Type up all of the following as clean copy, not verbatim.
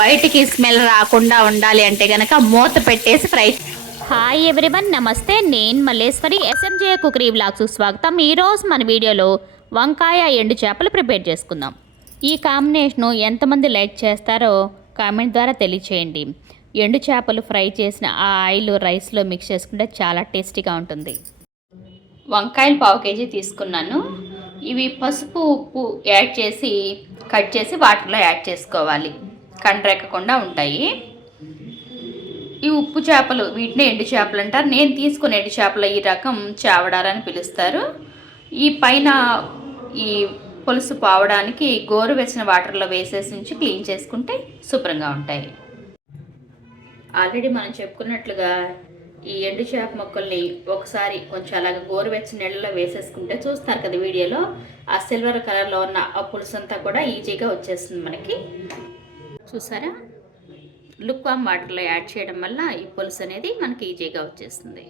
బయటికి స్మెల్ రాకుండా ఉండాలి అంటే కనుక మూత పెట్టేసి ఫ్రై. హాయ్ ఎవ్రీవన్, నమస్తే. నేను మల్లేశ్వరి, ఎస్ఎంజే కుకరీ బ్లాగ్స్ స్వాగతం. ఈరోజు మన వీడియోలో వంకాయ ఎండు చేపలు ప్రిపేర్ చేసుకుందాం. ఈ కాంబినేషను ఎంతమంది లైక్ చేస్తారో కామెంట్ ద్వారా తెలియచేయండి. ఎండు చేపలు ఫ్రై చేసిన ఆ ఆయిల్ రైస్లో మిక్స్ చేసుకుంటే చాలా టేస్టీగా ఉంటుంది. వంకాయలు 1/2 కేజీ తీసుకున్నాను. ఇవి పసుపు ఉప్పు యాడ్ చేసి కట్ చేసి వాటర్లో యాడ్ చేసుకోవాలి. కండ్రెక్కకుండా ఉంటాయి. ఈ ఉప్పు చేపలు, వీటిని ఎండు చేపలు అంటారు. నేను తీసుకునే ఎండు చేపలు ఈ రకం చావడారని పిలుస్తారు. ఈ పైన ఈ పులుసు పావడానికి గోరువెచ్చని వాటర్లో వేసేసి ఉంచి క్లీన్ చేసుకుంటే శుభ్రంగా ఉంటాయి. ఆల్రెడీ మనం చెప్పుకున్నట్లుగా ఈ ఎండు చేప ముక్కల్ని ఒకసారి కొంచెం అలాగ గోరువెచ్చని నీళ్ళలో వేసేసుకుంటే, చూస్తారు కదా వీడియోలో, ఆ సిల్వర్ కలర్లో ఉన్న ఆ పులుసు అంతా కూడా ఈజీగా వచ్చేస్తుంది మనకి. చూసారా, లుక్ వామ్ వాటర్లో యాడ్ చేయడం వల్ల ఈ పులుసు అనేది మనకి ఈజీగా వచ్చేస్తుంది.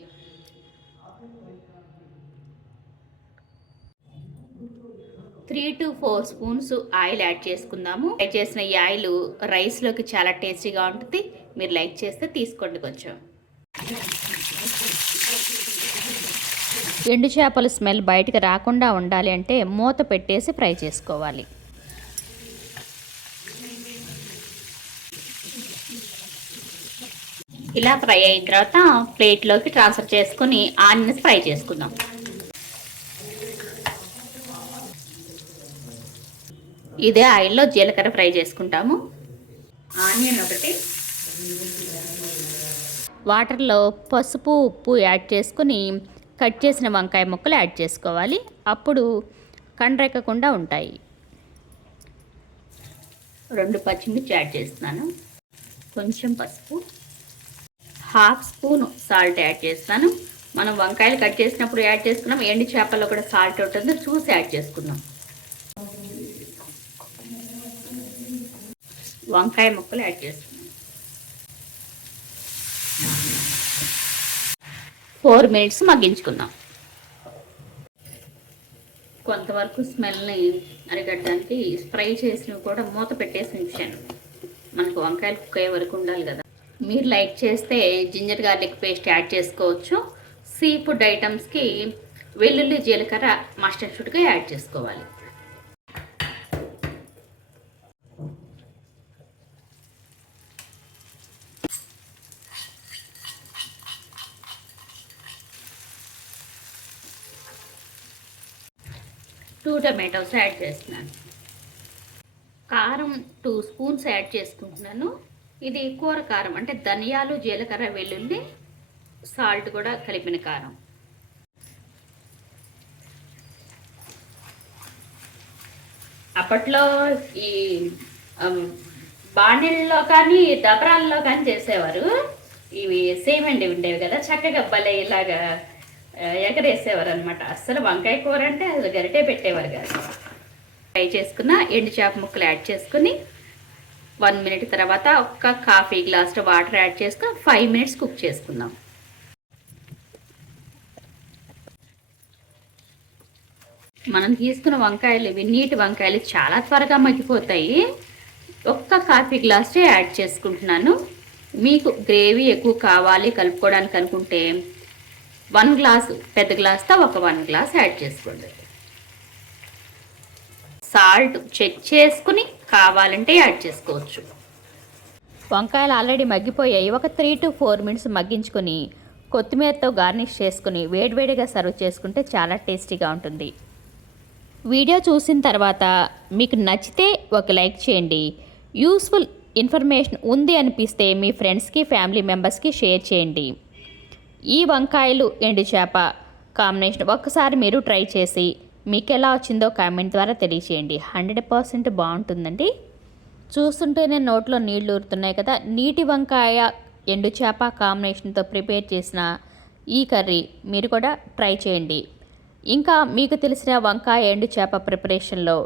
Three to 4 spoons oil add చేసుకుందాము. యాడ్ చేసిన ఈ ఆయిల్ రైస్లోకి చాలా టేస్టీగా ఉంటుంది. మీరు లైక్ చేస్తే తీసుకోండి కొంచెం. ఎండు చేపల స్మెల్ బయటకు రాకుండా ఉండాలి అంటే మూత పెట్టేసి ఫ్రై చేసుకోవాలి. ఇలా ఫ్రై అయిన తర్వాత ప్లేట్లోకి ట్రాన్స్ఫర్ చేసుకుని ఆనియన్స్ ఫ్రై చేసుకుందాం. ఇదే ఆయిల్లో జీలకర్ర ఫ్రై చేసుకుంటాము. ఆనియన్ ఒకటి, వాటర్లో పసుపు ఉప్పు యాడ్ చేసుకుని కట్ చేసిన వంకాయ ముక్కలు యాడ్ చేసుకోవాలి. అప్పుడు కండ్రెక్కకుండా ఉంటాయి. 2 పచ్చిమిర్చి యాడ్ చేస్తున్నాను. కొంచెం పసుపు, 1/2 స్పూన్ సాల్ట్ యాడ్ చేస్తాను. మనం వంకాయలు కట్ చేసినప్పుడు యాడ్ చేసుకున్నాం. ఎండు చేపల్లో కూడా సాల్ట్ ఉంటుంది, చూసి యాడ్ చేసుకుందాం. వంకాయ ముక్కలు యాడ్ చేస్తున్నాం. 4 మినిట్స్ మగ్గించుకుందాం. కొంతవరకు స్మెల్ని అరికట్టడానికి ఫ్రై చేసినవి కూడా మూత పెట్టేసి ఉంచాను. మనకు వంకాయలు కుక్ అయ్యే వరకు ఉండాలి కదా. మీరు లైక్ చేస్తే జింజర్ గార్లిక్ పేస్ట్ యాడ్ చేసుకోవచ్చు. సీ ఫుడ్ ఐటమ్స్కి వెల్లుల్లి జీలకర్ర మస్టర్డ్ షుడ్గా యాడ్ చేసుకోవాలి. టూ టమాటోస్ యాడ్ చేస్తున్నాను. కారం 2 స్పూన్స్ యాడ్ చేసుకుంటున్నాను. ఇది కూర కారం, అంటే ధనియాలు జీలకర్ర వెల్లుల్లి సాల్ట్ కూడా కలిపిన కారం. అప్పట్లో ఈ బాండిల్లో కానీ దబరాల్లో కానీ చేసేవారు. ఇవి సేమండి ఉండేవి కదా, చక్కగా భలే ఇలాగా ఎగరేసేవారు అనమాట. అస్సలు వంకాయ కూర అంటే అసలు గరిటే పెట్టేవారు కాదు. ఫ్రై చేసుకున్న ఎండు చేప ముక్కలు యాడ్ చేసుకుని 1 మినిట్ తర్వాత ఒక కాఫీ గ్లాస్ వాటర్ యాడ్ చేసుకుని 5 మినిట్స్ కుక్ చేసుకుందాం. మనం తీసుకున్న వంకాయలు, ఇవి నీటి వంకాయలు చాలా త్వరగా మగ్గిపోతాయి. ఒక్క కాఫీ గ్లాస్ యాడ్ చేసుకుంటున్నాను. మీకు గ్రేవీ ఎక్కువ కావాలి కలుపుకోవడానికి అనుకుంటే 1 గ్లాసు, పెద్ద గ్లాస్తో ఒక 1 గ్లాస్ యాడ్ చేసుకోండి. సాల్ట్ చెక్ చేసుకుని కావాలంటే యాడ్ చేసుకోవచ్చు. వంకాయలు ఆల్రెడీ మగ్గిపోయాయి. ఒక 3 to 4 మినిట్స్ మగ్గించుకొని కొత్తిమీరతో గార్నిష్ చేసుకుని వేడివేడిగా సర్వ్ చేసుకుంటే చాలా టేస్టీగా ఉంటుంది. వీడియో చూసిన తర్వాత మీకు నచ్చితే ఒక లైక్ చేయండి. యూస్ఫుల్ ఇన్ఫర్మేషన్ ఉంది అనిపిస్తే మీ ఫ్రెండ్స్కి, ఫ్యామిలీ మెంబర్స్కి షేర్ చేయండి. ఈ వంకాయలు ఎండు చేప కాంబినేషన్ ఒక్కసారి మీరు ట్రై చేసి మీకు ఎలా వచ్చిందో కామెంట్ ద్వారా తెలియచేయండి. 100% బాగుంటుందండి. చూస్తుంటేనే నోట్లో నీళ్లు ఊరుతున్నాయి కదా. నీటి వంకాయ ఎండు చేప కాంబినేషన్తో ప్రిపేర్ చేసిన ఈ కర్రీ మీరు కూడా ట్రై చేయండి. ఇంకా మీకు తెలిసిన వంకాయ ఎండు చేప ప్రిపరేషన్లో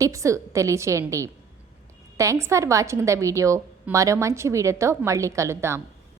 టిప్స్ తెలియచేయండి. Thanks for watching the video. మరో మంచి వీడియోతో మళ్ళీ కలుద్దాం.